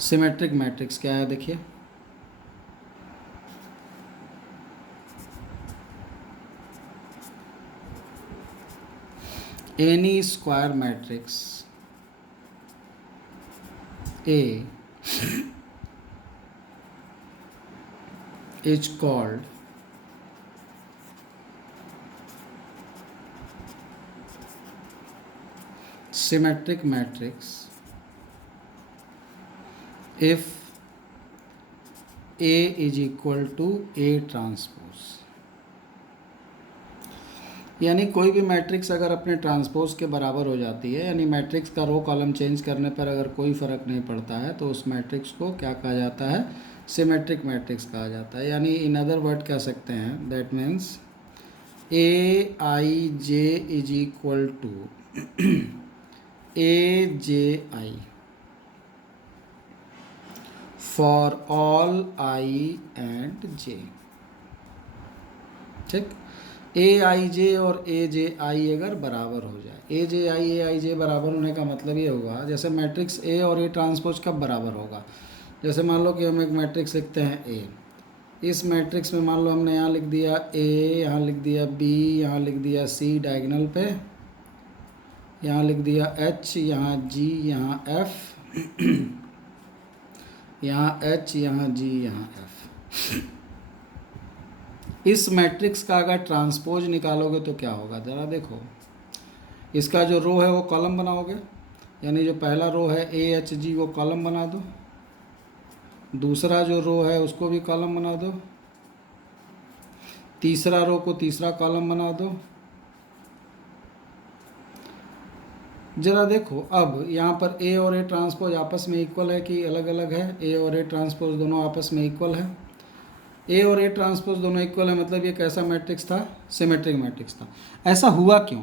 Symmetric matrix क्या है देखिए, any square matrix A is called symmetric matrix if A is equal to A transpose. यानी कोई भी मैट्रिक्स अगर अपने ट्रांसपोज के बराबर हो जाती है, यानी मैट्रिक्स का रो कॉलम चेंज करने पर अगर कोई फ़र्क नहीं पड़ता है, तो उस मैट्रिक्स को क्या कहा जाता है, सिमेट्रिक मैट्रिक्स कहा जाता है। यानी इन अदर वर्ड कह सकते हैं, that means A I J is equal to A J I for all I and J. ठीक, ए आई जे और ए जे आई अगर बराबर हो जाए, ए आई जे बराबर होने का मतलब ये होगा, जैसे मैट्रिक्स ए और ए ट्रांसपोज कब बराबर होगा, जैसे मान लो कि हम एक मैट्रिक्स लिखते हैं ए, इस मैट्रिक्स में मान लो हमने यहाँ लिख दिया ए, यहाँ लिख दिया बी, यहाँ लिख दिया सी डायगोनल पे, यहाँ लिख दिया एच, यहाँ जी, यहाँ एफ, यहाँ एच, यहाँ जी, यहाँ एफ। इस मैट्रिक्स का अगर ट्रांसपोज निकालोगे तो क्या होगा, ज़रा देखो। इसका जो रो है वो कॉलम बनाओगे, यानी जो पहला रो है ए एच जी वो कॉलम बना दो, दूसरा जो रो है उसको भी कॉलम बना दो, तीसरा रो को तीसरा कॉलम बना दो। ज़रा देखो, अब यहाँ पर ए और ए ट्रांसपोज आपस में इक्वल है कि अलग अलग है, ए और ए ट्रांसपोज दोनों आपस में इक्वल है। ए और ए ट्रांसपोज दोनों इक्वल है, मतलब ये कैसा मैट्रिक्स था, सिमेट्रिक मैट्रिक्स था। ऐसा हुआ क्यों?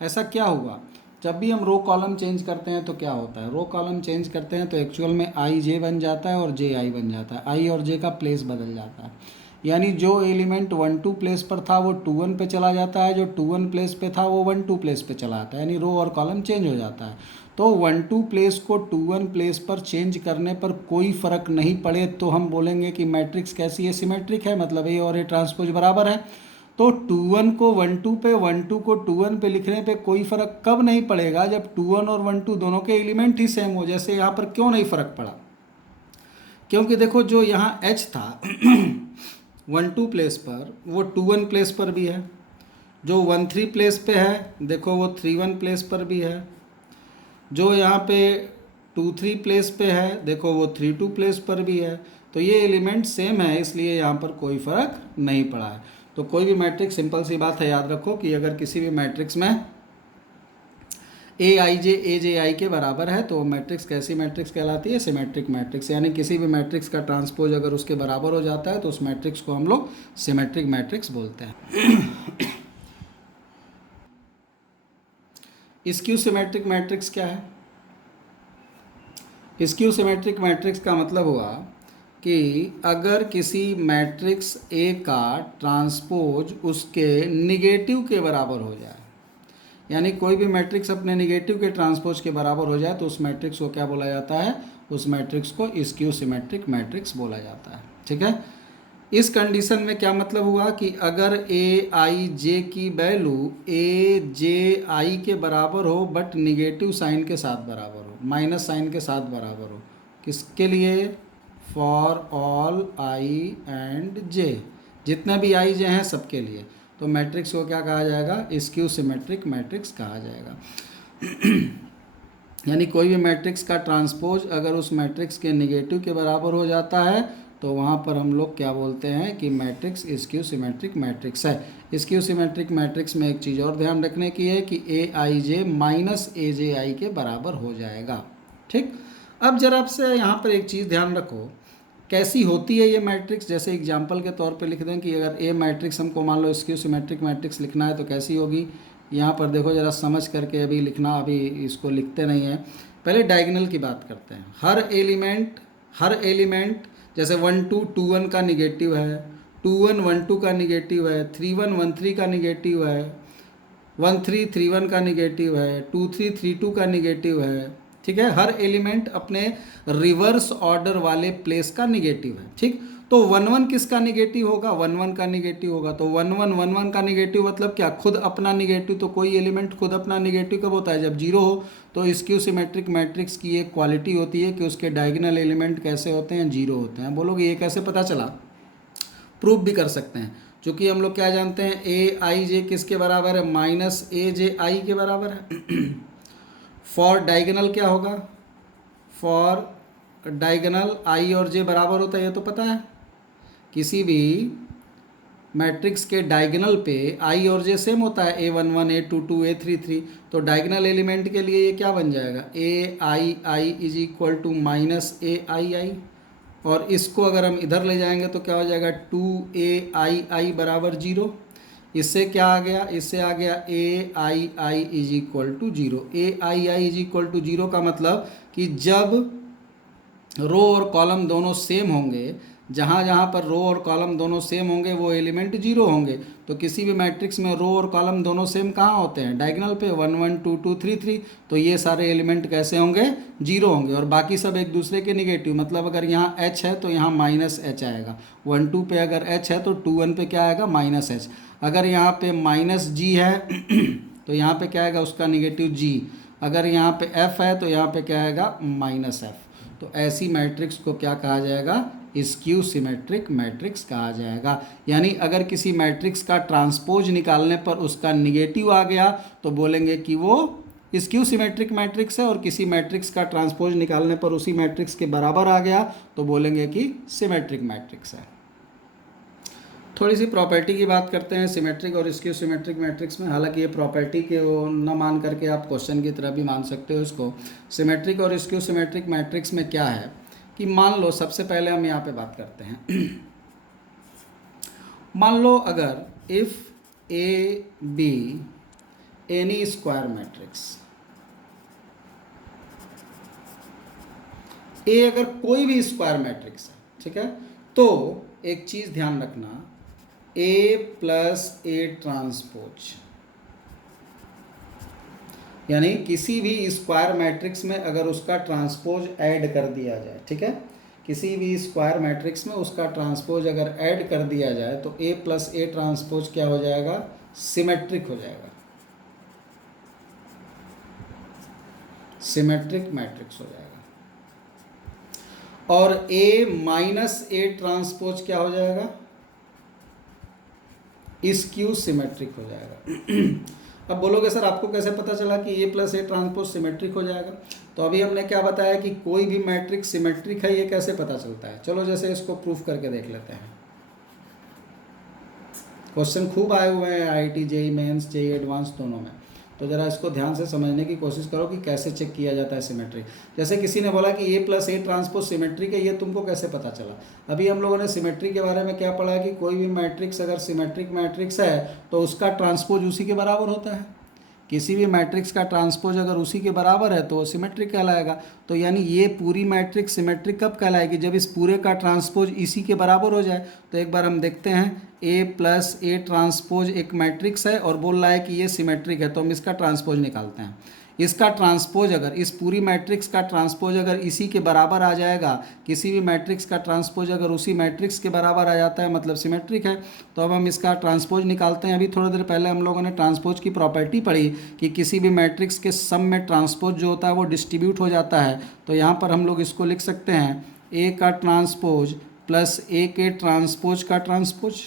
ऐसा क्या हुआ? जब भी हम रो कॉलम चेंज करते हैं तो क्या होता है, रो कॉलम चेंज करते हैं तो एक्चुअल में आई जे बन जाता है और जे आई बन जाता है, आई और जे का प्लेस बदल जाता है। यानी जो एलिमेंट 1 2 प्लेस पर था वो 2 1 पे चला जाता है, जो 2 1 प्लेस पे था वो 1 2 प्लेस पे चला आता है, यानी रो और कॉलम चेंज हो जाता है। तो 1 2 प्लेस को 2 1 प्लेस पर चेंज करने पर कोई फ़र्क नहीं पड़े तो हम बोलेंगे कि मैट्रिक्स कैसी है, सिमेट्रिक है, मतलब ए और ए ट्रांसपोज बराबर है। तो 2 1 को 1 2 पे, 1 2 को 2 1 पे लिखने पे कोई फ़र्क कब नहीं पड़ेगा, जब 2 1 और 1 2 दोनों के एलिमेंट ही सेम हो। जैसे यहाँ पर क्यों नहीं फ़र्क पड़ा, क्योंकि देखो जो यहाँ एच था 1 2 प्लेस पर वो 2 1 प्लेस पर भी है, जो 1 3 प्लेस पे है देखो वो 3 1 प्लेस पर भी है, जो यहाँ पे 2 3 प्लेस पे है देखो वो 3 2 प्लेस पर भी है। तो ये एलिमेंट सेम है, इसलिए यहाँ पर कोई फ़र्क नहीं पड़ा है। तो कोई भी मैट्रिक्स, सिंपल सी बात है, याद रखो कि अगर किसी भी मैट्रिक्स में ए आई जे ए जे आई के बराबर है तो मैट्रिक्स कैसी मैट्रिक्स कहलाती है, सिमेट्रिक मैट्रिक्स। यानी किसी भी मैट्रिक्स का ट्रांसपोज अगर उसके बराबर हो जाता है तो उस मैट्रिक्स को हम लोग सिमेट्रिक मैट्रिक्स बोलते हैं। स्क्यू सिमेट्रिक मैट्रिक्स क्या है? स्क्यू सिमेट्रिक मैट्रिक्स का मतलब हुआ कि अगर किसी मैट्रिक्स ए का ट्रांसपोज उसके निगेटिव के बराबर हो जाए, यानी कोई भी मैट्रिक्स अपने निगेटिव के ट्रांसपोज के बराबर हो जाए तो उस मैट्रिक्स को क्या बोला जाता है, उस मैट्रिक्स को स्क्यू सिमेट्रिक मैट्रिक्स बोला जाता है। ठीक है, इस कंडीशन में क्या मतलब हुआ कि अगर ए आई जे की वैल्यू ए जे आई के बराबर हो बट निगेटिव साइन के साथ बराबर हो, माइनस साइन के साथ बराबर हो, किसके लिए, फॉर ऑल आई एंड जे, जितने भी आई जे हैं सबके लिए, तो मैट्रिक्स को क्या कहा जाएगा, स्क्यू सिमेट्रिक मैट्रिक्स कहा जाएगा। यानी कोई भी मैट्रिक्स का ट्रांसपोज अगर उस मैट्रिक्स के निगेटिव के बराबर हो जाता है तो वहाँ पर हम लोग क्या बोलते हैं कि मैट्रिक्स स्क्यू सिमेट्रिक मैट्रिक्स है। स्क्यू सिमेट्रिक मैट्रिक्स में एक चीज़ और ध्यान रखने की है कि ए I J minus A J आई के बराबर हो जाएगा। ठीक, अब जरा आपसे यहाँ पर एक चीज़ ध्यान रखो, कैसी होती है ये मैट्रिक्स। जैसे एग्जांपल के तौर पे लिख दें कि अगर ए मैट्रिक्स हमको मान लो स्क्यू सिमेट्रिक मैट्रिक्स लिखना है तो कैसी होगी, यहाँ पर देखो ज़रा समझ करके अभी लिखना, अभी इसको लिखते नहीं हैं, पहले डायगोनल की बात करते हैं। हर एलिमेंट जैसे 1 2 2 1 का निगेटिव है, 2 1 1 2 का निगेटिव है, 3 1 1 3 का निगेटिव है, 1 3 3 1 का निगेटिव है, 2 3 3 2 का निगेटिव है। ठीक है, हर एलिमेंट अपने रिवर्स ऑर्डर वाले प्लेस का निगेटिव है। ठीक, तो 1 1 किसका निगेटिव होगा, 1 1 का निगेटिव होगा। तो 1 1 1 1 का निगेटिव मतलब क्या, खुद अपना निगेटिव। तो कोई एलिमेंट खुद अपना निगेटिव कब होता है, जब जीरो हो। तो स्क्यू सिमेट्रिक मैट्रिक्स की एक क्वालिटी होती है कि उसके डायगोनल एलिमेंट कैसे होते हैं, जीरो होते हैं। बोलोगे ये कैसे पता चला, प्रूफ भी कर सकते हैं, क्योंकि हम लोग क्या जानते हैं, ए आई जे किसके बराबर है, माइनस ए जे आई के बराबर है। फॉर डायगोनल क्या होगा, फॉर डायगोनल आई और जे बराबर होता है, ये तो पता है। किसी भी मैट्रिक्स के डायगोनल पे आई और जे सेम होता है, A11 A22 A33। तो डायगोनल एलिमेंट के लिए ये क्या बन जाएगा, ए आई I is equal to minus ए आई आई। और इसको अगर हम इधर ले जाएंगे तो क्या हो जाएगा, 2AII बराबर जीरो। इससे क्या आ गया, इससे आ गया AII is equal to zero. AII is equal to zero का मतलब कि जब रो और कॉलम दोनों सेम होंगे, जहाँ जहाँ पर रो और कॉलम दोनों सेम होंगे वो एलिमेंट जीरो होंगे। तो किसी भी मैट्रिक्स में रो और कॉलम दोनों सेम कहाँ होते हैं, डायगोनल पे, 1 1 2 2 3 3। तो ये सारे एलिमेंट कैसे होंगे, जीरो होंगे। और बाकी सब एक दूसरे के निगेटिव, मतलब अगर यहाँ h है तो यहाँ माइनस एच आएगा। 1 2 पे अगर h है तो 2 1 पे क्या आएगा, माइनस एच। अगर यहाँ पे माइनस जी है तो यहाँ पे क्या आएगा, उसका निगेटिव जी। अगर यहाँ पे f है तो यहाँ पे क्या आएगा, माइनस एफ। तो ऐसी मैट्रिक्स को क्या कहा जाएगा, स्क्यू सिमेट्रिक मैट्रिक्स कहा जाएगा। यानी अगर किसी मैट्रिक्स का ट्रांसपोज निकालने पर उसका निगेटिव आ गया तो बोलेंगे कि वो स्क्यू सिमेट्रिक मैट्रिक्स है, और किसी मैट्रिक्स का ट्रांसपोज निकालने पर उसी मैट्रिक्स के बराबर आ गया तो बोलेंगे कि सिमेट्रिक मैट्रिक्स है। थोड़ी सी प्रॉपर्टी की बात करते हैं सिमेट्रिक और स्क्यू सिमेट्रिक मैट्रिक्स में। हालांकि ये प्रॉपर्टी के न मान करके आप क्वेश्चन की तरह भी मान सकते हो इसको। सिमेट्रिक और स्क्यू सिमेट्रिक मैट्रिक्स में क्या है कि मान लो, सबसे पहले हम यहाँ पे बात करते हैं मान लो अगर if A B any square matrix, A अगर कोई भी स्क्वायर मैट्रिक्स है, ठीक है, तो एक चीज़ ध्यान रखना, ए प्लस ए ट्रांसपोज, यानी किसी भी स्क्वायर मैट्रिक्स में अगर उसका ट्रांसपोज ऐड कर दिया जाए, ठीक है, किसी भी स्क्वायर मैट्रिक्स में उसका ट्रांसपोज अगर ऐड कर दिया जाए तो ए प्लस ए ट्रांसपोज क्या हो जाएगा, सिमेट्रिक हो जाएगा, सिमेट्रिक मैट्रिक्स हो जाएगा। और ए माइनस ए ट्रांसपोज क्या हो जाएगा, स्क्यू सिमेट्रिक हो जाएगा। अब बोलोगे सर आपको कैसे पता चला कि ए प्लस ए ट्रांसपोज सिमेट्रिक हो जाएगा, तो अभी हमने क्या बताया कि कोई भी मैट्रिक्स सिमेट्रिक है, ये कैसे पता चलता है। चलो जैसे इसको प्रूफ करके देख लेते हैं। क्वेश्चन खूब आए हुए हैं IIT JEE mains JEE advance दोनों में, तो ज़रा इसको ध्यान से समझने की कोशिश करो कि कैसे चेक किया जाता है सिमेट्री। जैसे किसी ने बोला कि ए प्लस ए ट्रांसपोज सिमेट्रिक है, ये तुमको कैसे पता चला। अभी हम लोगों ने सिमेट्री के बारे में क्या पढ़ा कि कोई भी मैट्रिक्स अगर सिमेट्रिक मैट्रिक्स है तो उसका ट्रांसपोज उसी के बराबर होता है। किसी भी मैट्रिक्स का ट्रांसपोज अगर उसी के बराबर है तो वो सिमेट्रिक कहलाएगा। तो यानी ये पूरी मैट्रिक्स सिमेट्रिक कब कहलाएगी, जब इस पूरे का ट्रांसपोज इसी के बराबर हो जाए। तो एक बार हम देखते हैं, ए प्लस ए ट्रांसपोज एक मैट्रिक्स है और बोल रहा है कि ये सिमेट्रिक है, तो हम इसका ट्रांसपोज निकालते हैं। इसका ट्रांसपोज अगर इस पूरी मैट्रिक्स का ट्रांसपोज अगर इसी के बराबर आ जाएगा, किसी भी मैट्रिक्स का ट्रांसपोज अगर उसी मैट्रिक्स के बराबर आ जाता है मतलब सिमेट्रिक है। तो अब हम इसका ट्रांसपोज निकालते हैं। अभी थोड़ी देर पहले हम लोगों ने ट्रांसपोज की प्रॉपर्टी पढ़ी कि किसी भी मैट्रिक्स के सम में ट्रांसपोज जो होता है वो डिस्ट्रीब्यूट हो जाता है। तो यहाँ पर हम लोग इसको लिख सकते हैं, ए का ट्रांसपोज प्लस ए के ट्रांसपोज का ट्रांसपोज,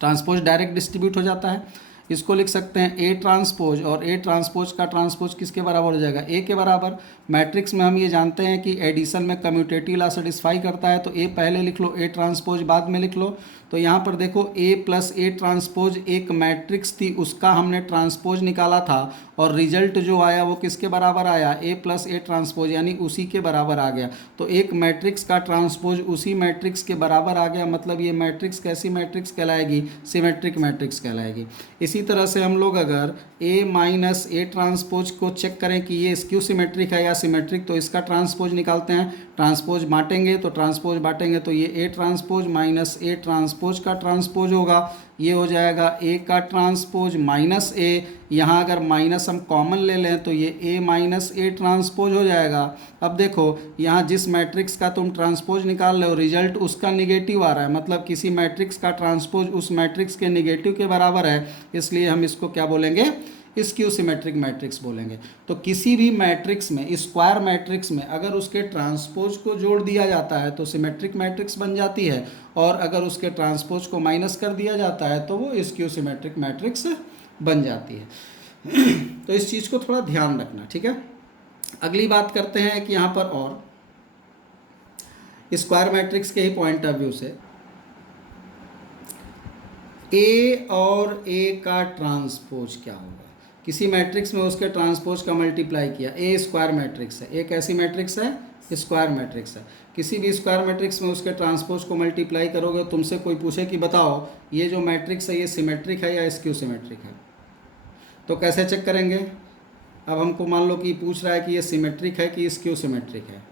ट्रांसपोज डायरेक्ट डिस्ट्रीब्यूट हो जाता है। इसको लिख सकते हैं ए ट्रांसपोज, और ए ट्रांसपोज का ट्रांसपोज किसके बराबर हो जाएगा, ए के बराबर। मैट्रिक्स में हम ये जानते हैं कि एडिशन में कम्यूटेटिव लॉ सेटिस्फाई करता है, तो ए पहले लिख लो, ए ट्रांसपोज बाद में लिख लो। तो यहाँ पर देखो ए प्लस ए ट्रांसपोज एक मैट्रिक्स थी, उसका हमने ट्रांसपोज निकाला था और रिजल्ट जो आया वो किसके बराबर आया, ए प्लस ए ट्रांसपोज, यानी उसी के बराबर आ गया। तो एक मैट्रिक्स का ट्रांसपोज उसी मैट्रिक्स के बराबर आ गया, मतलब ये मैट्रिक्स कैसी मैट्रिक्स कहलाएगी, सिमेट्रिक मैट्रिक्स कहलाएगी। इसी तरह से हम लोग अगर ए माइनस ए ट्रांसपोज को चेक करें कि ये स्क्यू सिमेट्रिक है या सिमेट्रिक, तो इसका ट्रांसपोज निकालते हैं। ट्रांसपोज बांटेंगे तो ये ए transpose minus A transpose transpose का ट्रांसपोज होगा, ये हो जाएगा ए का ट्रांसपोज माइनस ए, यहाँ अगर माइनस हम कॉमन ले लें तो ये ए माइनस ए ट्रांसपोज हो जाएगा। अब देखो यहाँ जिस मैट्रिक्स का तुम ट्रांसपोज निकाल रहे हो रिजल्ट उसका निगेटिव आ रहा है, मतलब किसी मैट्रिक्स का ट्रांसपोज उस मैट्रिक्स के निगेटिव के बराबर है, इसलिए हम इसको क्या बोलेंगे, स्क्यू सिमेट्रिक मैट्रिक्स बोलेंगे। तो किसी भी मैट्रिक्स में, स्क्वायर मैट्रिक्स में अगर उसके ट्रांसपोज को जोड़ दिया जाता है तो सिमेट्रिक मैट्रिक्स बन जाती है, और अगर उसके ट्रांसपोज को माइनस कर दिया जाता है तो वो स्क्यू सिमेट्रिक मैट्रिक्स बन जाती है। तो इस चीज़ को थोड़ा ध्यान रखना, ठीक है। अगली बात करते हैं कि यहाँ पर और स्क्वायर मैट्रिक्स के ही पॉइंट ऑफ व्यू से ए और ए का ट्रांसपोज क्या होगा। किसी मैट्रिक्स में उसके ट्रांसपोज का मल्टीप्लाई किया, ए स्क्वायर मैट्रिक्स है, एक ऐसी मैट्रिक्स है स्क्वायर मैट्रिक्स है, किसी भी स्क्वायर मैट्रिक्स में उसके ट्रांसपोज को मल्टीप्लाई करोगे, तुमसे कोई पूछे कि बताओ ये जो मैट्रिक्स है ये सिमेट्रिक है या स्क्यू सिमेट्रिक है, तो कैसे चेक करेंगे। अब हमको मान लो कि पूछ रहा है कि ये सिमेट्रिक है कि स्क्यू सिमेट्रिक है,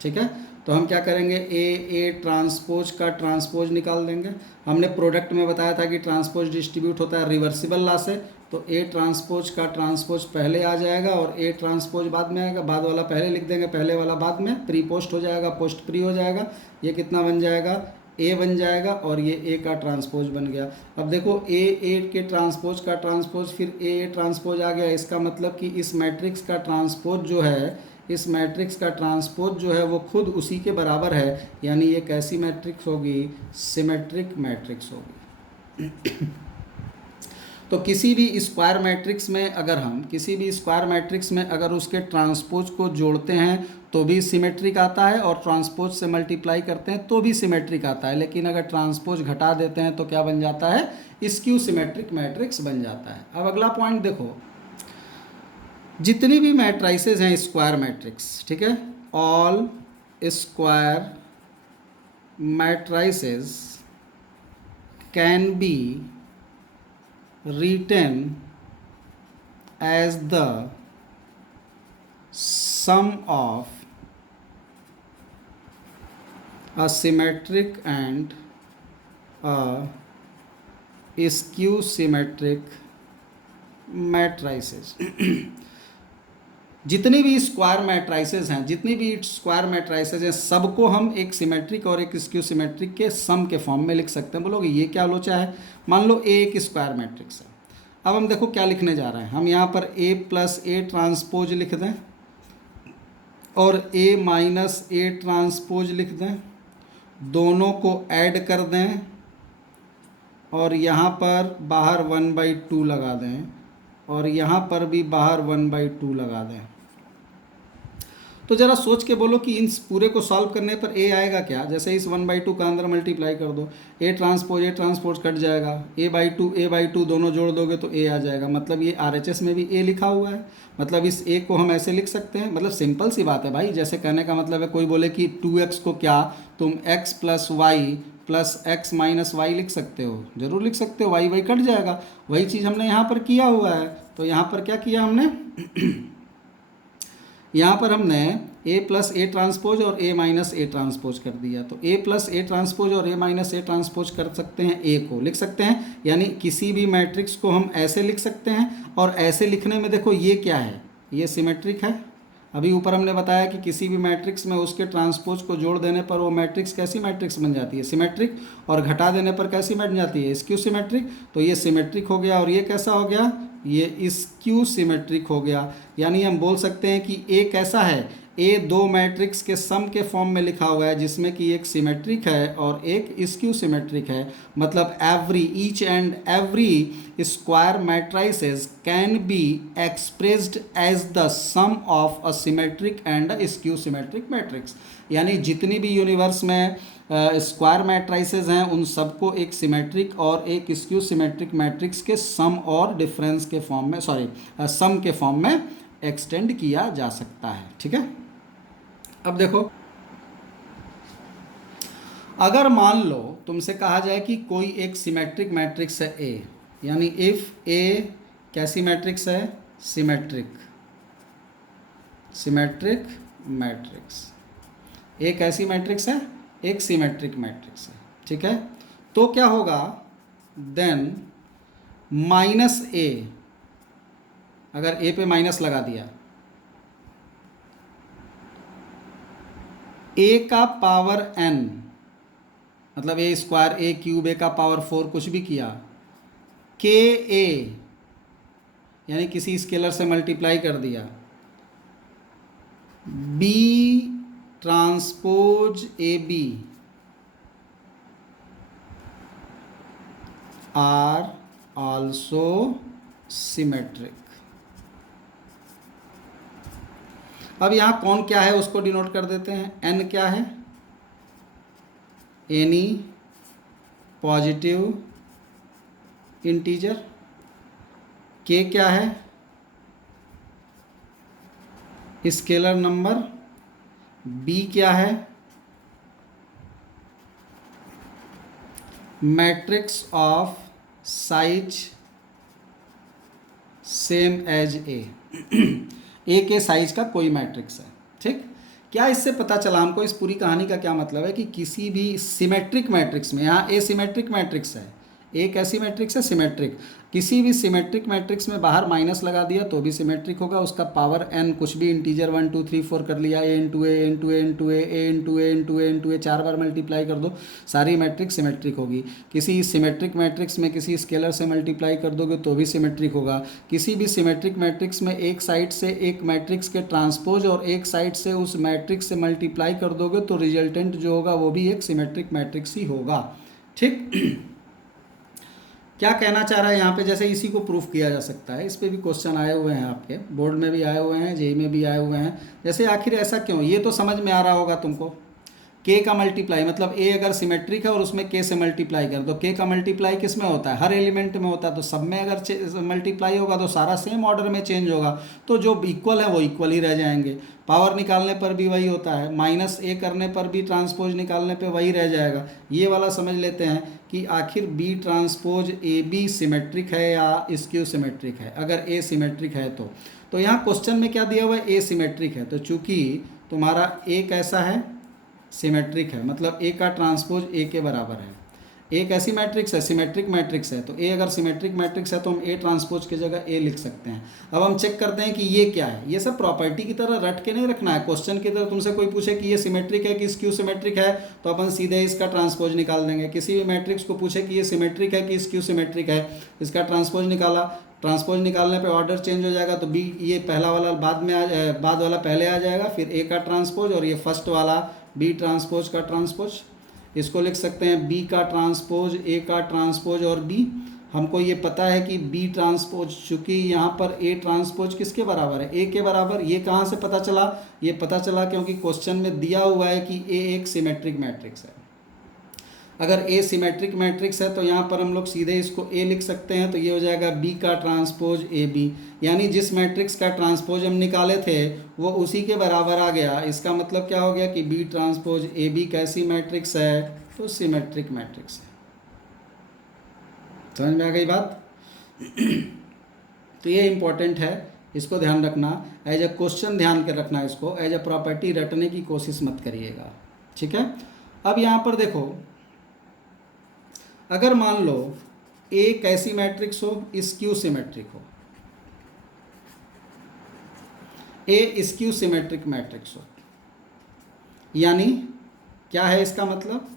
ठीक है, तो हम क्या करेंगे, ए ट्रांसपोज का ट्रांसपोज निकाल देंगे। हमने प्रोडक्ट में बताया था कि ट्रांसपोज डिस्ट्रीब्यूट होता है रिवर्सिबल लॉ से, तो ए ट्रांसपोज का ट्रांसपोज पहले आ जाएगा और ए ट्रांसपोज बाद में आएगा, बाद वाला पहले लिख देंगे, पहले वाला बाद में, प्री पोस्ट हो जाएगा, पोस्ट प्री हो जाएगा, ये कितना बन जाएगा, ए बन जाएगा, और ये ए का ट्रांसपोज बन गया। अब देखो ए के ट्रांसपोज का ट्रांसपोज फिर ए ट्रांसपोज आ गया, इसका मतलब कि इस मैट्रिक्स का ट्रांसपोज जो है, इस मैट्रिक्स का ट्रांसपोज जो है वो खुद उसी के बराबर है, यानी ये कैसी मैट्रिक्स होगी, सिमेट्रिक मैट्रिक्स होगी। तो किसी भी स्क्वायर मैट्रिक्स में अगर हम, किसी भी स्क्वायर मैट्रिक्स में अगर उसके ट्रांसपोज को जोड़ते हैं तो भी सिमेट्रिक आता है, और ट्रांसपोज से मल्टीप्लाई करते हैं तो भी सिमेट्रिक आता है, लेकिन अगर ट्रांसपोज घटा देते हैं तो क्या बन जाता है, स्क्यू सिमेट्रिक मैट्रिक्स बन जाता है। अब अगला पॉइंट देखो, जितनी भी मैट्राइसेस हैं स्क्वायर मैट्रिक्स, ठीक है, all square matrices can B written as the sum of a symmetric and a skew symmetric matrices। जितनी भी स्क्वायर मैट्राइसेस हैं, जितनी भी स्क्वायर मैट्राइसेस हैं, सबको हम एक सिमेट्रिक और एक स्क्यू सिमेट्रिक के सम के फॉर्म में लिख सकते हैं। बोलोगे ये क्या लोचा है, मान लो ए एक स्क्वायर मैट्रिक्स है। अब हम देखो क्या लिखने जा रहे हैं, हम यहाँ पर ए प्लस ए ट्रांसपोज लिख दें और ए माइनस ए ट्रांसपोज लिख दें, दोनों को ऐड कर दें और यहाँ पर बाहर 1/2 लगा दें और यहाँ पर भी बाहर 1/2 लगा दें। तो ज़रा सोच के बोलो कि इन पूरे को सॉल्व करने पर ए आएगा क्या। जैसे इस 1/2 का अंदर मल्टीप्लाई कर दो, ए ट्रांसपोज कट जाएगा, a/2 दोनों जोड़ दोगे तो ए आ जाएगा। मतलब ये RHS में भी ए लिखा हुआ है, मतलब इस ए को हम ऐसे लिख सकते हैं। मतलब सिंपल सी बात है भाई, जैसे कहने का मतलब है कोई बोले कि 2x को क्या तुम x + y + x - y लिख सकते हो, जरूर लिख सकते हो, y कट जाएगा। वही चीज़ हमने यहाँ पर किया हुआ है। तो यहाँ पर क्या किया हमने यहाँ पर हमने a + a ट्रांसपोज और a - a ट्रांसपोज कर दिया। तो a + a ट्रांसपोज और a - a ट्रांसपोज कर सकते हैं, a को लिख सकते हैं, यानी किसी भी मैट्रिक्स को हम ऐसे लिख सकते हैं। और ऐसे लिखने में देखो ये क्या है, ये सिमेट्रिक है। अभी ऊपर हमने बताया कि किसी भी मैट्रिक्स में उसके ट्रांसपोज को जोड़ देने पर वो मैट्रिक्स कैसी मैट्रिक्स बन जाती है, सिमेट्रिक, और घटा देने पर कैसी बन जाती है, स्क्यू सिमेट्रिक। तो ये सिमेट्रिक हो गया और ये कैसा हो गया, ये स्क्यू सिमेट्रिक हो गया। यानी हम बोल सकते हैं कि ए कैसा है, ए दो मैट्रिक्स के सम के फॉर्म में लिखा हुआ है, जिसमें कि एक सिमेट्रिक है और एक स्क्यू सिमेट्रिक है। मतलब each and every square matrices can be expressed as the sum of a symmetric and a skew symmetric matrix. यानी जितनी भी यूनिवर्स में स्क्वायर मैट्राइसेस हैं उन सबको एक सिमेट्रिक और एक स्क्यू सिमेट्रिक मैट्रिक्स के सम और डिफरेंस के फॉर्म में, सम के फॉर्म में एक्सटेंड किया जा सकता है। ठीक है, अब देखो, अगर मान लो तुमसे कहा जाए कि कोई एक सिमेट्रिक मैट्रिक्स है ए, यानी इफ ए कैसी मैट्रिक्स है, सिमेट्रिक मैट्रिक्स, ए कैसी मैट्रिक्स है, एक सिमेट्रिक मैट्रिक्स है। ठीक है, तो क्या होगा, देन माइनस ए, अगर ए पे माइनस लगा दिया, ए का पावर एन मतलब ए स्क्वायर, ए क्यूब, ए का पावर 4 कुछ भी किया, के ए यानी किसी स्केलर से मल्टीप्लाई कर दिया, B transpose A B are also symmetric. अब यहाँ कौन क्या है उसको डिनोट कर देते हैं। एन क्या है, एनी पॉजिटिव इंटीजर। के क्या है, स्केलर नंबर। बी क्या है, matrix of size same as A. A के साइज का कोई मैट्रिक्स है। ठीक, क्या इससे पता चला हमको, इस पूरी कहानी का क्या मतलब है कि किसी भी सिमेट्रिक मैट्रिक्स में, यहाँ ए सिमेट्रिक मैट्रिक्स है, एक ऐसी मैट्रिक्स है सिमेट्रिक, किसी भी सिमेट्रिक मैट्रिक्स में बाहर माइनस लगा दिया तो भी सिमेट्रिक होगा। उसका पावर एन कुछ भी इंटीजर 1 2 3 4 कर लिया, ए इंटू ए इंटू ए इंटू ए ए इंटू ए इंटू ए इंटू ए 4 बार मल्टीप्लाई कर दो, सारी मैट्रिक्स सिमेट्रिक होगी। किसी सिमेट्रिक मैट्रिक्स में किसी स्केलर से मल्टीप्लाई कर दोगे तो भी सिमेट्रिक होगा। किसी भी सिमेट्रिक मैट्रिक्स में एक साइड से एक मैट्रिक्स के ट्रांसपोज और एक साइड से उस मैट्रिक्स से मल्टीप्लाई कर दोगे तो रिजल्टेंट जो होगा वो भी एक सिमेट्रिक मैट्रिक्स ही होगा। ठीक, क्या कहना चाह रहा है यहाँ पे, जैसे इसी को प्रूफ किया जा सकता है। इस पे भी क्वेश्चन आए हुए हैं, आपके बोर्ड में भी आए हुए हैं, जेई में भी आए हुए हैं। जैसे आखिर ऐसा क्यों, ये तो समझ में आ रहा होगा तुमको। के का मल्टीप्लाई मतलब ए अगर सिमेट्रिक है और उसमें के से मल्टीप्लाई कर दो, के का मल्टीप्लाई किस में होता है, हर एलिमेंट में होता है, तो सब में अगर मल्टीप्लाई होगा तो सारा सेम ऑर्डर में चेंज होगा, तो जो इक्वल है वो इक्वल ही रह जाएंगे। पावर निकालने पर भी वही होता है, माइनस ए करने पर भी ट्रांसपोज निकालने पे वही रह जाएगा। ये वाला समझ लेते हैं कि आखिर B transpose A B symmetric है या स्क्यू सिमेट्रिक है। अगर ए सिमेट्रिक है तो यहाँ क्वेश्चन में क्या दिया हुआ है, ए सिमेट्रिक है, तो चूंकि तुम्हारा ए कैसा है, सिमेट्रिक है, मतलब ए का ट्रांसपोज ए के बराबर है। एक ऐसी मैट्रिक्स है, सिमेट्रिक मैट्रिक्स है, तो ए अगर सिमेट्रिक मैट्रिक्स है तो हम ए ट्रांसपोज की जगह ए लिख सकते हैं। अब हम चेक करते हैं कि ये क्या है। ये सब प्रॉपर्टी की तरह रट के नहीं रखना है, क्वेश्चन की तरह तुमसे कोई पूछे कि ये सिमेट्रिक है कि स्क्यू सिमेट्रिक है तो अपन सीधे इसका ट्रांसपोज निकाल देंगे। किसी भी मैट्रिक्स को पूछे कि ये सिमेट्रिक है कि स्क्यू सिमेट्रिक है, इसका ट्रांसपोज निकाला, ट्रांसपोज निकालने पे ऑर्डर चेंज हो जाएगा, तो बी ये पहला वाला बाद वाला पहले आ जाएगा, फिर ए का ट्रांसपोज और ये फर्स्ट वाला बी ट्रांसपोज का ट्रांसपोज। इसको लिख सकते हैं बी का ट्रांसपोज, ए का ट्रांसपोज और बी। हमको ये पता है कि बी ट्रांसपोज, चूँकि यहाँ पर ए ट्रांसपोज किसके बराबर है, ए के बराबर। ये कहाँ से पता चला, ये पता चला क्योंकि क्वेश्चन में दिया हुआ है कि ए एक सिमेट्रिक मैट्रिक्स है। अगर ए सिमेट्रिक मैट्रिक्स है तो यहाँ पर हम लोग सीधे इसको ए लिख सकते हैं, तो ये हो जाएगा बी का ट्रांसपोज ए बी, यानी जिस मैट्रिक्स का ट्रांसपोज हम निकाले थे वो उसी के बराबर आ गया। इसका मतलब क्या हो गया कि बी ट्रांसपोज ए बी कैसी मैट्रिक्स है, तो सिमेट्रिक मैट्रिक्स है। समझ में आ गई बात। तो ये इम्पोर्टेंट है, इसको ध्यान रखना, एज ए क्वेश्चन ध्यान के रखना, इसको एज ए प्रॉपर्टी रटने की कोशिश मत करिएगा। ठीक है, अब यहाँ पर देखो, अगर मान लो ए कैसी मैट्रिक्स हो, स्क्यू सिमेट्रिक हो, ए स्क्यू सिमेट्रिक मैट्रिक्स हो, यानी क्या है इसका मतलब,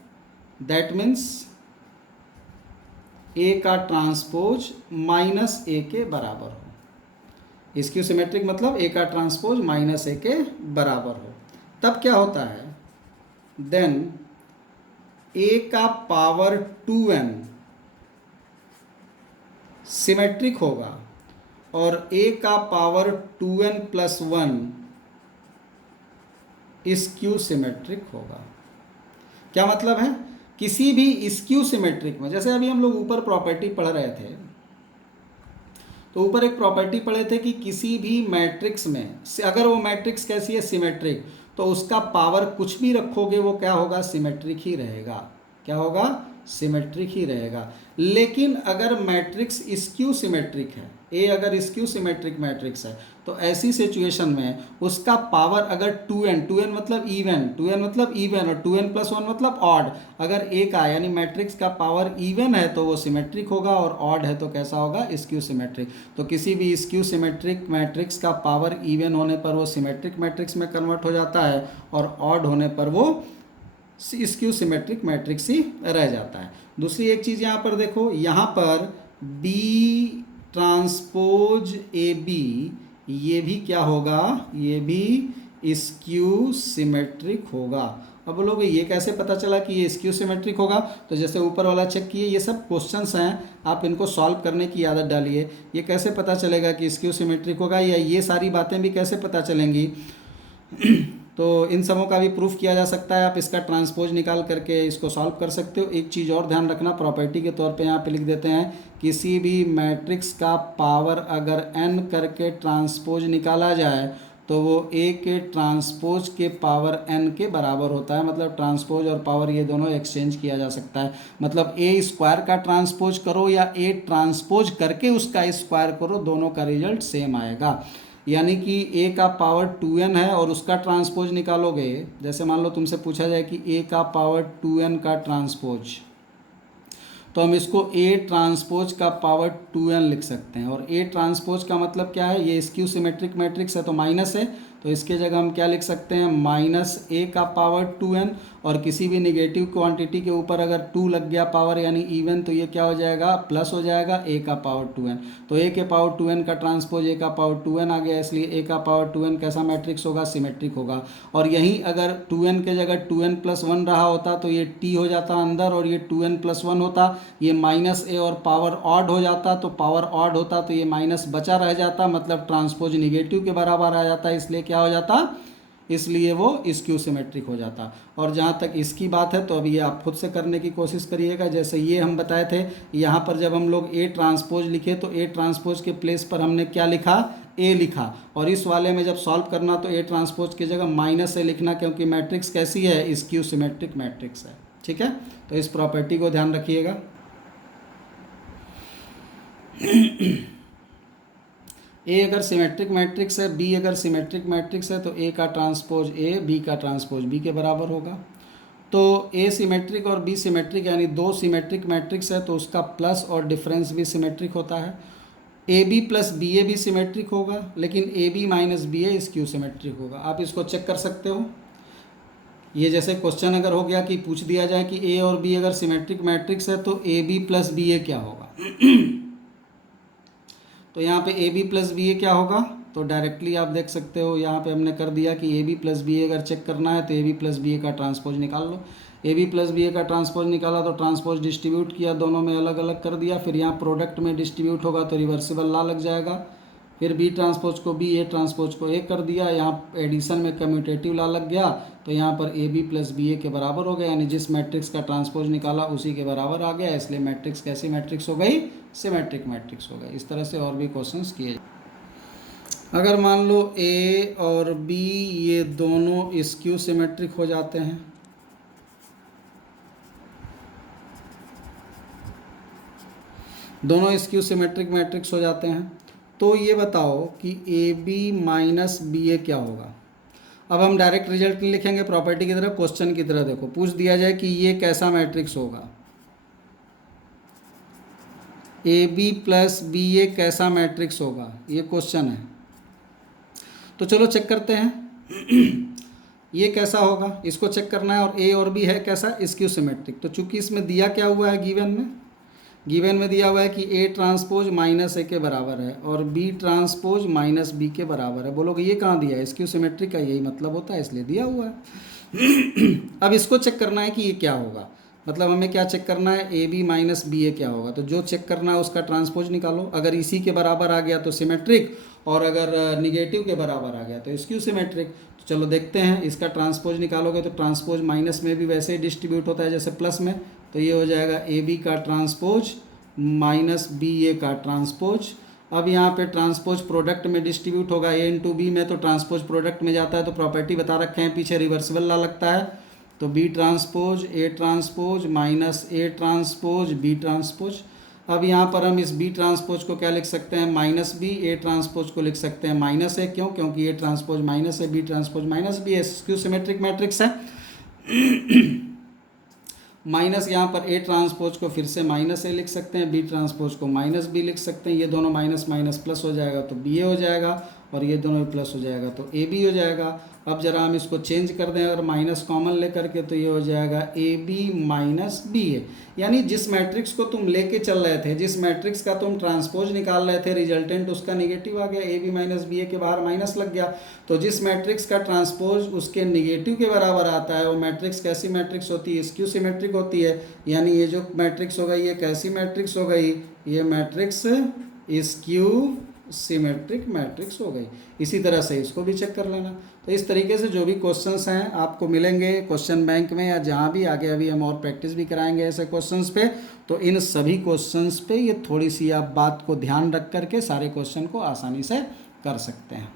दैट मीन्स ए का ट्रांसपोज माइनस ए के बराबर हो। स्क्यू सिमेट्रिक मतलब ए का ट्रांसपोज माइनस ए के बराबर हो। तब क्या होता है, देन ए का पावर 2n सिमेट्रिक होगा और ए का power 2n plus 1 skew symmetric होगा। क्या मतलब है, किसी भी स्क्यू सिमेट्रिक में, जैसे अभी हम लोग ऊपर प्रॉपर्टी पढ़ रहे थे, तो ऊपर एक प्रॉपर्टी पढ़े थे कि किसी भी मैट्रिक्स में अगर वो मैट्रिक्स कैसी है, सिमेट्रिक, तो उसका पावर कुछ भी रखोगे वो क्या होगा, सिमेट्रिक ही रहेगा। क्या होगा, सिमेट्रिक ही रहेगा। लेकिन अगर मैट्रिक्स स्क्यू सिमेट्रिक है, ए अगर स्क्यू सिमेट्रिक मैट्रिक्स है, तो ऐसी सिचुएशन में उसका पावर अगर 2n, 2n मतलब इवन, 2n मतलब इवन और 2n प्लस 1 मतलब ऑड, अगर ए का यानी मैट्रिक्स का पावर इवन है तो वो सिमेट्रिक होगा, और ऑड है तो कैसा होगा, स्क्यू सिमेट्रिक। तो किसी भी स्क्यू सिमेट्रिक मैट्रिक्स का पावर इवन होने पर वो सिमेट्रिक मैट्रिक्स में कन्वर्ट हो जाता है, और ऑड होने पर वो स्क्यू सिमेट्रिक मैट्रिक्स ही रह जाता है। दूसरी एक चीज़ यहाँ पर देखो, यहाँ पर बी ट्रांसपोज ए बी, ये भी क्या होगा, ये भी स्क्यू सिमेट्रिक होगा। अब बोलोगे ये कैसे पता चला कि ये स्क्यू सिमेट्रिक होगा, तो जैसे ऊपर वाला चेक किए, ये सब क्वेश्चंस हैं, आप इनको सॉल्व करने की आदत डालिए। ये कैसे पता चलेगा कि स्क्यू सिमेट्रिक होगा, या ये सारी बातें भी कैसे पता चलेंगी तो इन सबों का भी प्रूफ किया जा सकता है। आप इसका ट्रांसपोज निकाल करके इसको सॉल्व कर सकते हो। एक चीज़ और ध्यान रखना, प्रॉपर्टी के तौर पे यहाँ पे लिख देते हैं, किसी भी मैट्रिक्स का पावर अगर n करके ट्रांसपोज निकाला जाए तो वो a के ट्रांसपोज के पावर n के बराबर होता है। मतलब ट्रांसपोज और पावर ये दोनों एक्सचेंज किया जा सकता है। मतलब a स्क्वायर का ट्रांसपोज करो या a ट्रांसपोज करके उसका स्क्वायर करो, दोनों का रिजल्ट सेम आएगा। यानी कि a का पावर 2n है और उसका ट्रांसपोज निकालोगे, जैसे मान लो तुमसे पूछा जाए कि a का पावर 2n का ट्रांसपोज, तो हम इसको a ट्रांसपोज का पावर 2n लिख सकते हैं। और a ट्रांसपोज का मतलब क्या है, ये स्क्यू सिमेट्रिक मैट्रिक्स है तो माइनस है, तो इसके जगह हम क्या लिख सकते हैं, माइनस a का पावर 2n, और किसी भी निगेटिव क्वांटिटी के ऊपर अगर 2 लग गया पावर यानी इवन, तो ये क्या हो जाएगा, प्लस हो जाएगा a का पावर 2n। तो a के पावर 2n का ट्रांसपोज a का पावर 2n आ गया, इसलिए a का पावर 2n कैसा मैट्रिक्स होगा, सिमेट्रिक होगा। और यहीं अगर 2n के जगह 2n प्लस 1 रहा होता तो ये t हो जाता अंदर, और ये 2n प्लस 1 होता, ये माइनस a और पावर ऑड हो जाता, तो पावर ऑड होता तो ये माइनस बचा रह जाता, मतलब ट्रांसपोज निगेटिव के बराबर आ जाता, इसलिए क्या हो जाता, इसलिए वो स्क्यू सिमेट्रिक हो जाता। और जहाँ तक इसकी बात है तो अभी ये आप खुद से करने की कोशिश करिएगा। जैसे ये हम बताए थे, यहाँ पर जब हम लोग ए ट्रांसपोज लिखे तो ए ट्रांसपोज के प्लेस पर हमने क्या लिखा, ए लिखा, और इस वाले में जब सॉल्व करना तो ए ट्रांसपोज की जगह माइनस ए लिखना, क्योंकि मैट्रिक्स कैसी है, स्क्यू सिमेट्रिक मैट्रिक्स है। ठीक है, तो इस प्रॉपर्टी को ध्यान रखिएगा। ए अगर सिमेट्रिक मैट्रिक्स है, बी अगर सिमेट्रिक मैट्रिक्स है, तो ए का ट्रांसपोज ए, बी का ट्रांसपोज बी के बराबर होगा। तो ए सिमेट्रिक और बी सिमेट्रिक यानी दो सिमेट्रिक मैट्रिक्स है तो उसका प्लस और डिफरेंस भी सिमेट्रिक होता है। A B plus B A भी सिमेट्रिक होगा, लेकिन A B minus B A skew symmetric होगा। आप इसको चेक कर सकते हो। ये जैसे क्वेश्चन अगर हो गया कि पूछ दिया जाए कि ए और बी अगर सिमेट्रिक मैट्रिक्स है तो ए बी प्लस बी ए क्या होगा तो यहाँ पे ए बी प्लस बी ए क्या होगा, तो डायरेक्टली आप देख सकते हो, यहाँ पे हमने कर दिया कि ए बी प्लस बी ए अगर चेक करना है तो ए बी प्लस बी ए का ट्रांसपोज निकाल लो। ए बी प्लस बी ए का ट्रांसपोज निकाला तो ट्रांसपोज डिस्ट्रीब्यूट किया, दोनों में अलग अलग कर दिया, फिर यहाँ प्रोडक्ट में डिस्ट्रीब्यूट होगा तो रिवर्सिबल ला लग जाएगा। फिर बी ट्रांसपोज को बी, ए ट्रांसपोज को ए कर दिया, यहाँ एडिशन में कम्यूटेटिव ला लग गया, तो यहाँ पर ए बी प्लस बी ए के बराबर हो गया, यानी जिस मैट्रिक्स का ट्रांसपोज निकाला उसी के बराबर आ गया, इसलिए मैट्रिक्स कैसी मैट्रिक्स हो गई, सिमेट्रिक मैट्रिक्स हो गई। इस तरह से और भी क्वेश्चंस किए। अगर मान लो ए और बी ये दोनों स्क्यू सिमेट्रिक हो जाते हैं, दोनों स्क्यू सिमेट्रिक मैट्रिक्स हो जाते हैं, तो ये बताओ कि ए बी माइनस बी ए क्या होगा। अब हम डायरेक्ट रिजल्ट नहीं लिखेंगे, प्रॉपर्टी की तरह, क्वेश्चन की तरह देखो, पूछ दिया जाए कि ये कैसा मैट्रिक्स होगा, ए बी प्लस बी ए कैसा मैट्रिक्स होगा, ये क्वेश्चन है। तो चलो चेक करते हैं ये कैसा होगा, इसको चेक करना है। और ए और बी है कैसा, स्क्यू सिमेट्रिक। तो चूंकि इसमें दिया क्या हुआ है, गिवन में दिया हुआ है कि ए ट्रांसपोज माइनस ए के बराबर है और बी ट्रांसपोज माइनस बी के बराबर है। बोलोगे ये कहाँ दिया है, स्क्यू सिमेट्रिक का यही मतलब होता है, इसलिए दिया हुआ है अब इसको चेक करना है कि ये क्या होगा, मतलब हमें क्या चेक करना है, ए बी माइनस बी ए क्या होगा। तो जो चेक करना है उसका ट्रांसपोज निकालो, अगर इसी के बराबर आ गया तो सिमेट्रिक, और अगर निगेटिव के बराबर आ गया तो स्क्यू सिमेट्रिक। तो चलो देखते हैं, इसका ट्रांसपोज निकालोगे तो ट्रांसपोज माइनस में भी वैसे ही डिस्ट्रीब्यूट होता है जैसे प्लस में, तो ये हो जाएगा ए बी का ट्रांसपोज माइनस बी ए का ट्रांसपोज। अब यहाँ पे ट्रांसपोज प्रोडक्ट में डिस्ट्रीब्यूट होगा, ए इंटू बी में, तो ट्रांसपोज प्रोडक्ट में जाता है, तो प्रॉपर्टी बता रखे हैं पीछे, रिवर्सिबल ला लगता है, तो B transpose A transpose minus A transpose B transpose. अब यहाँ पर हम इस बी ट्रांसपोज को क्या लिख सकते हैं, माइनस बी, ए ट्रांसपोज को लिख सकते हैं माइनस ए, क्यों, क्योंकि ए ट्रांसपोज माइनस है, बी ट्रांसपोज माइनस बी है, स्क्यू सिमेट्रिक मैट्रिक्स है। माइनस यहाँ पर ए ट्रांसपोज को फिर से माइनस ए लिख सकते हैं, बी ट्रांसपोज को माइनस बी लिख सकते हैं, ये दोनों माइनस माइनस प्लस हो जाएगा तो बी ए हो जाएगा, और ये दोनों प्लस हो जाएगा तो ए बी हो जाएगा। अब जरा हम इसको चेंज कर दें और माइनस कॉमन लेकर के, तो ये हो जाएगा ए बी माइनस बी ए। यानी जिस मैट्रिक्स को तुम लेके चल रहे थे, जिस मैट्रिक्स का तुम ट्रांसपोज निकाल रहे थे, रिजल्टेंट उसका निगेटिव आ गया, ए बी माइनस बी ए के बाहर माइनस लग गया, तो जिस मैट्रिक्स का ट्रांसपोज उसके निगेटिव के बराबर आता है वो मैट्रिक्स कैसी मैट्रिक्स होती है, स्क्यू सिमेट्रिक होती है। यानी ये जो मैट्रिक्स हो गई ये कैसी मैट्रिक्स हो गई, ये मैट्रिक्स स्क्यू सिमेट्रिक मैट्रिक्स हो गई। इसी तरह से इसको भी चेक कर लेना। तो इस तरीके से जो भी क्वेश्चंस हैं आपको मिलेंगे क्वेश्चन बैंक में या जहाँ भी, आगे अभी हम और प्रैक्टिस भी कराएंगे ऐसे क्वेश्चंस पे, तो इन सभी क्वेश्चंस पे ये थोड़ी सी आप बात को ध्यान रख करके सारे क्वेश्चन को आसानी से कर सकते हैं।